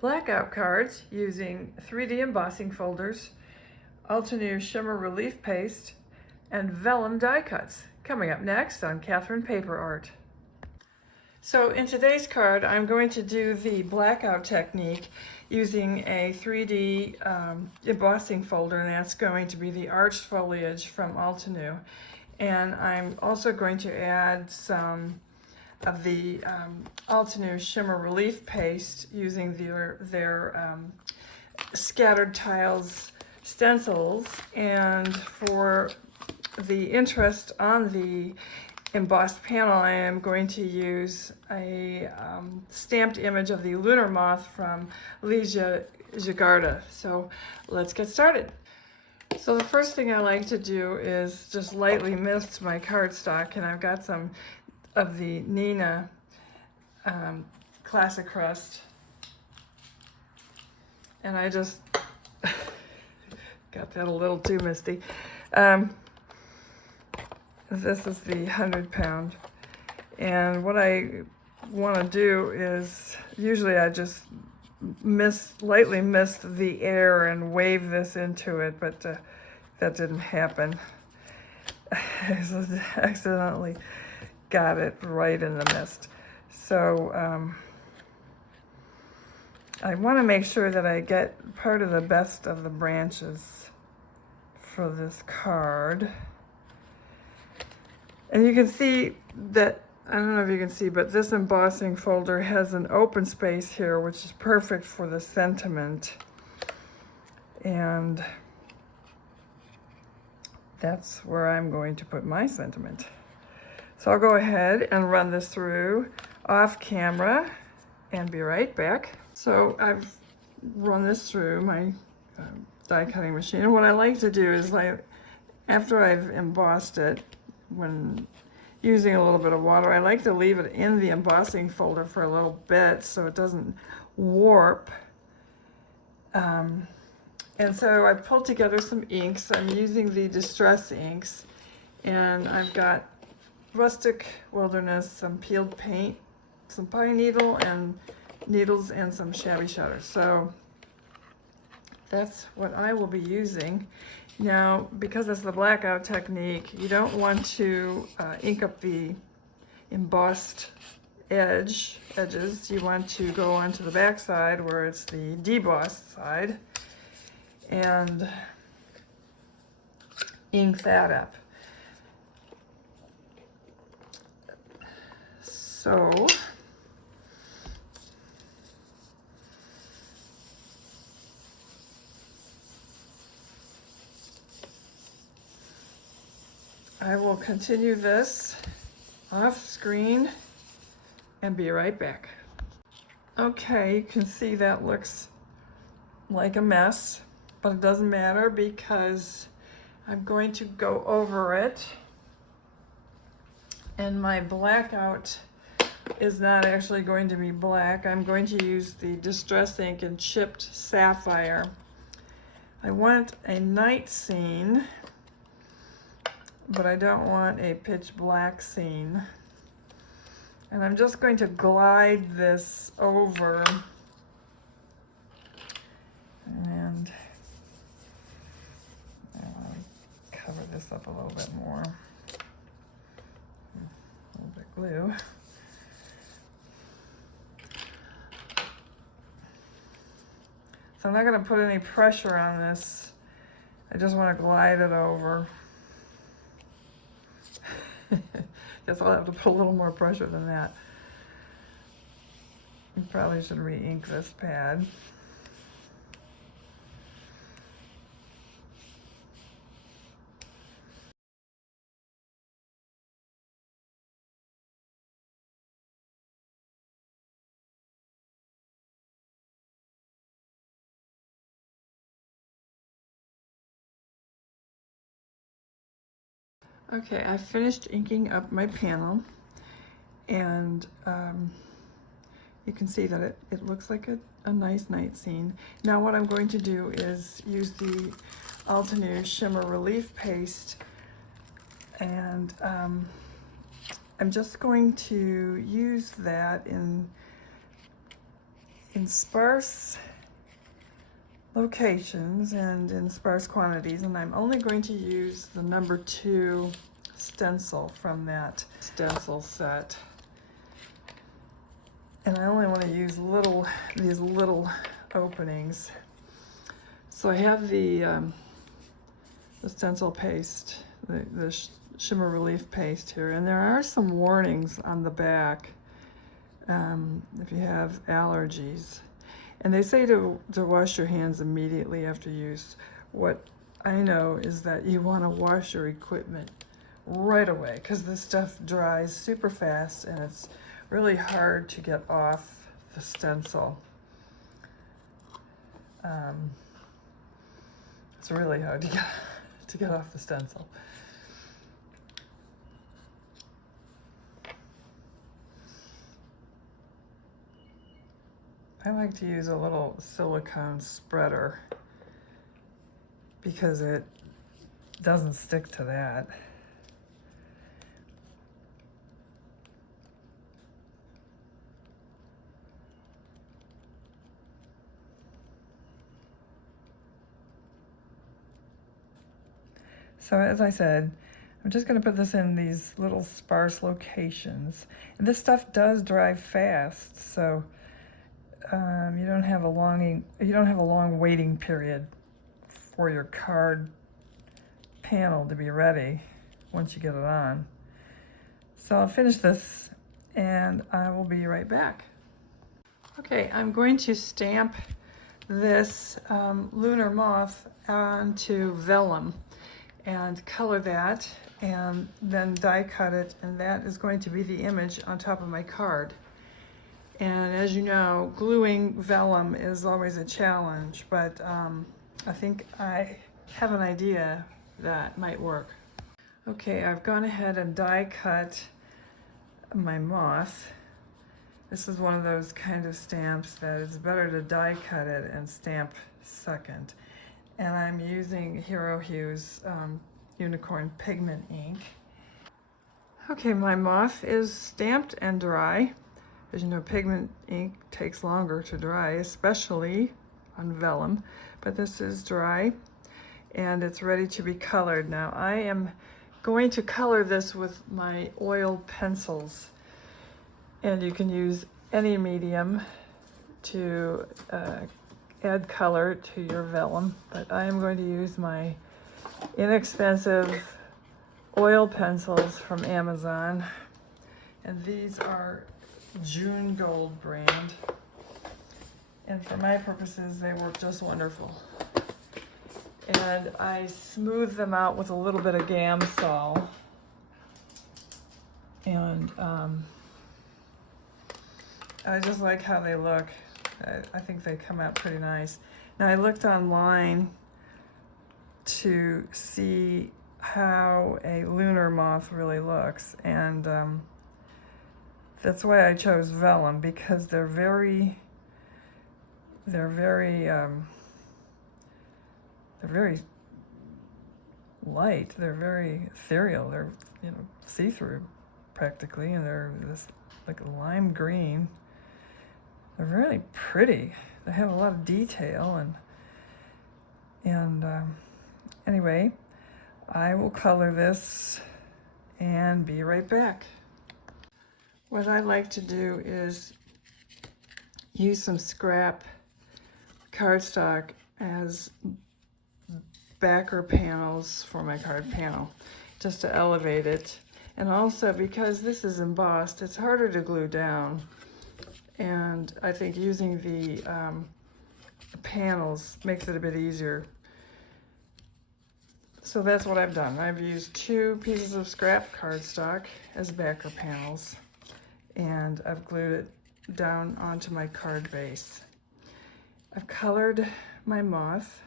Blackout cards using 3D embossing folders, Altenew Shimmer relief paste, and vellum die cuts. Coming up next on Catherine Paper Art. So in today's card, I'm going to do the blackout technique using a 3D embossing folder, and that's going to be the Arched Foliage from Altenew. And I'm also going to add some of the Altenew Shimmer relief paste using their scattered tiles stencils. And for the interest on the embossed panel, I am going to use a stamped image of the Lunar Moth from Lesia Zgharda. So let's get started. So the first thing I like to do is just lightly mist my cardstock, and I've got some of the Neenah Classic Crest, and I just got that a little too misty. This is the 100-pound, and what I want to do is, usually I just lightly mist the air and wave this into it, but that didn't happen. I accidentally got it right in the mist. So I want to make sure that I get part of the best of the branches for this card. And you can see that, I don't know if you can see, but this embossing folder has an open space here, which is perfect for the sentiment. And that's where I'm going to put my sentiment. So I'll go ahead and run this through off camera and be right back. So I've run this through my die cutting machine. And what I like to do is, after I've embossed it, when using a little bit of water, I like to leave it in the embossing folder for a little bit so it doesn't warp. And so I pulled together some inks. I'm using the Distress inks, and I've got Rustic Wilderness, some peeled paint, some pine needles, and some Shabby Shutters. So that's what I will be using. Now, because it's the blackout technique, you don't want to ink up the embossed edges. You want to go onto the back side where it's the debossed side and ink that up. So I will continue this off screen and be right back. Okay, you can see that looks like a mess, but it doesn't matter because I'm going to go over it, and my blackout is not actually going to be black. I'm going to use the Distress ink in chipped Sapphire. I want a night scene, but I don't want a pitch black scene. And I'm just going to glide this over, and I'll cover this up a little bit more. A little bit glue. So I'm not going to put any pressure on this. I just want to glide it over. Guess I'll have to put a little more pressure than that. You probably should re-ink this pad. Okay, I finished inking up my panel, and you can see that it looks like a nice night scene. Now what I'm going to do is use the Altenew Shimmer Relief Paste, and I'm just going to use that in sparse locations and in sparse quantities, and I'm only going to use the number 2 stencil from that stencil set. And I only want to use these little openings. So I have the stencil paste, the shimmer relief paste here, and there are some warnings on the back if you have allergies. And they say to wash your hands immediately after use. What I know is that you want to wash your equipment right away because this stuff dries super fast and it's really hard to get off the stencil. It's really hard to get off the stencil. I like to use a little silicone spreader because it doesn't stick to that. So as I said, I'm just going to put this in these little sparse locations. And this stuff does dry fast, so you don't have a long waiting period for your card panel to be ready once you get it on. So I'll finish this and I will be right back. Okay, I'm going to stamp this Lunar Moth onto vellum and color that and then die cut it, and that is going to be the image on top of my card. And as you know, gluing vellum is always a challenge, but I think I have an idea that might work. Okay, I've gone ahead and die cut my moth. This is one of those kind of stamps that it's better to die cut it and stamp second. And I'm using Hero Hue's Unicorn Pigment ink. Okay, my moth is stamped and dry. As you know, pigment ink takes longer to dry, especially on vellum, but this is dry and it's ready to be colored. Now I am going to color this with my oil pencils, and you can use any medium to add color to your vellum, but I am going to use my inexpensive oil pencils from Amazon, and these are June Gold brand, and for my purposes they work just wonderful. And I smooth them out with a little bit of Gamsol, and I just like how they look. I think they come out pretty nice. Now I looked online to see how a lunar moth really looks, and that's why I chose vellum, because they're very light. They're very ethereal. They're, you know, see-through practically, and they're this like lime green. They're really pretty. They have a lot of detail, and anyway, I will color this and be right back. What I like to do is use some scrap cardstock as backer panels for my card panel, just to elevate it. And also because this is embossed, it's harder to glue down. And I think using the panels makes it a bit easier. So that's what I've done. I've used 2 pieces of scrap cardstock as backer panels, and I've glued it down onto my card base. I've colored my moth,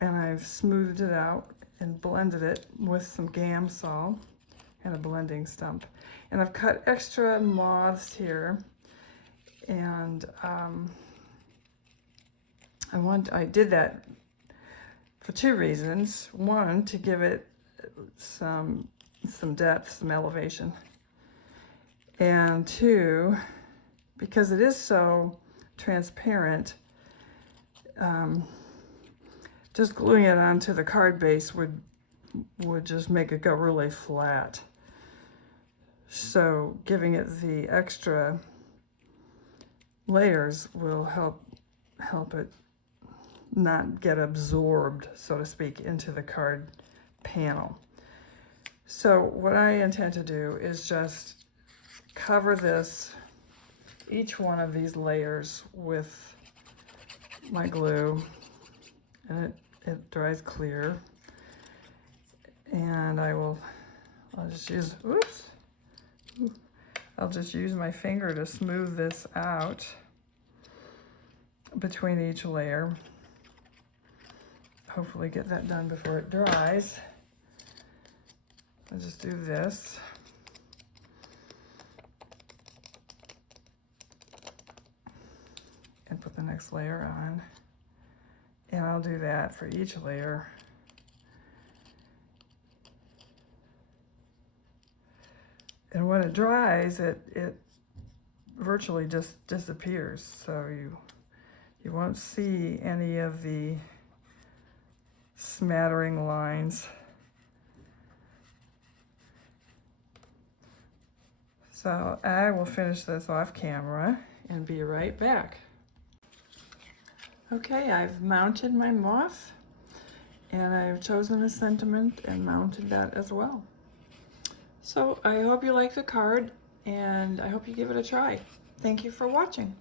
and I've smoothed it out and blended it with some Gamsol and a blending stump. And I've cut extra moths here, and I did that for 2 reasons. One, to give it some depth, some elevation. And 2, because it is so transparent, just gluing it onto the card base would just make it go really flat. So giving it the extra layers will help it not get absorbed, so to speak, into the card panel. So what I intend to do is just cover each one of these layers with my glue, and it dries clear. And I'll just use, I'll just use my finger to smooth this out between each layer. Hopefully get that done before it dries. I'll just do this. And put the next layer on. And I'll do that for each layer. And when it dries, it virtually just disappears. So you won't see any of the smattering lines. So I will finish this off camera and be right back. Okay, I've mounted my moth, and I've chosen a sentiment and mounted that as well. So I hope you like the card, and I hope you give it a try. Thank you for watching.